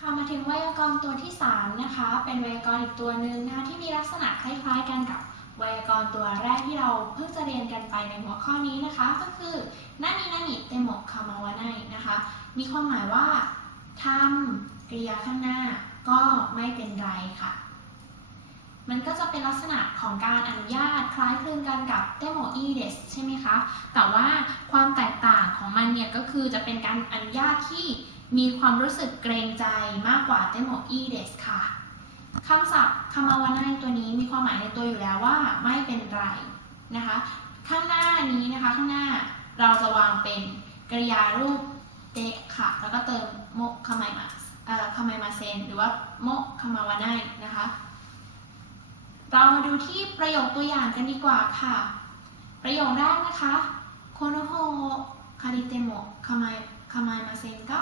ค่ะมาถึงไวยากรณ์ตัวที่ 3 นะคะ เป็นไวยากรณ์อีกตัวหนึ่งนะคะที่มีลักษณะคล้ายๆกันกับไวยากรณ์ตัวแรกที่เราเพิ่งจะเรียนกันไปในหัวข้อนี้นะคะ ก็คือนานินานิเตโมะคามาวาไนนะคะ มีความหมายว่าทำกริยาข้างหน้าก็ไม่เป็นไรค่ะ มันก็จะเป็นลักษณะของการอนุญาตคล้ายคลึงกันกับเตโมอีเดสใช่ไหมคะ แต่ว่าความแตกต่างของมันเนี่ยก็คือจะเป็นการอนุญาตที่ มีความรู้สึกเกรงใจมากกว่าเตโมอีเดสค่ะคำศัพท์คำาวานาตัวนี้มีความหมายในตัวอยู่แล้วว่าไม่เป็นไรนะคะ ข้างหน้านี้นะคะข้างหน้าเราจะวางเป็นกริยารูปเตะค่ะ แล้วก็เติมโมคาไมมาเอ่อคาไมมาเซนหรือว่าโมคามาวาไนนะคะ เรามาดูที่ประโยคตัวอย่างกันดีกว่าค่ะ ประโยคแรกนะคะโคโนโฮคาริเตโมคามายคามายมาเซนกะ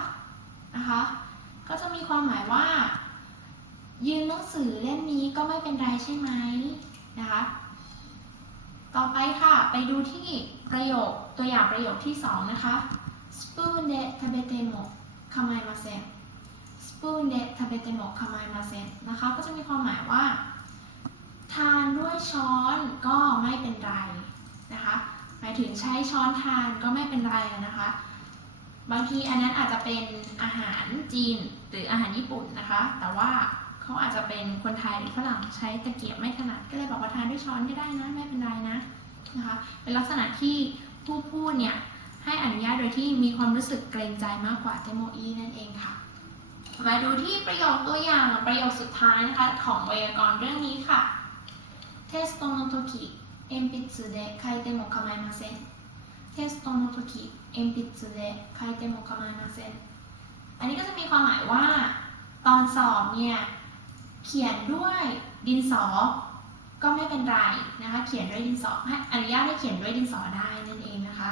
นะคะ ก็จะมีความหมายว่า ยืมหนังสือเล่มนี้ก็ไม่เป็นไรใช่ไหมนะคะ ต่อไปค่ะ ไปดูที่ประโยคตัวอย่างประโยคที่สองนะคะ spoon de tabete mo kamaimasen spoon de tabete mo kamaimasen นะคะก็จะมีความหมายว่า ทานด้วยช้อนก็ไม่เป็นไรนะคะ หมายถึงใช้ช้อนทานก็ไม่เป็นไรนะคะ บางทีอันนั้นอาจจะเป็นอาหารจีนหรืออาหารญี่ปุ่นนะคะ แต่ว่าเขาอาจจะเป็นคนไทยหรือฝรั่งใช้ตะเกียบไม่ถนัดก็เลยบอกว่าทานด้วยช้อนก็ได้นะไม่เป็นไรนะนะคะ เป็นลักษณะที่ผู้พูดเนี่ยให้อนุญาตโดยที่มีความรู้สึกเกรงใจมากกว่าเทโมอีนั่นเองค่ะ มาดูที่ประโยคตัวอย่างประโยคสุดท้ายนะคะของไวยากรณ์เรื่องนี้ค่ะ テストの時鉛筆で書いても構いません テストの時鉛筆で書いても構いませんอันนี้ก็จะมีความหมายว่า ตอนสอบเนี่ยเขียนด้วยดินสอ ก็ไม่เป็นไรนะคะ เขียนด้วยดินสอให้อนุญาตให้เขียนด้วยดินสอได้นั่นเองนะคะ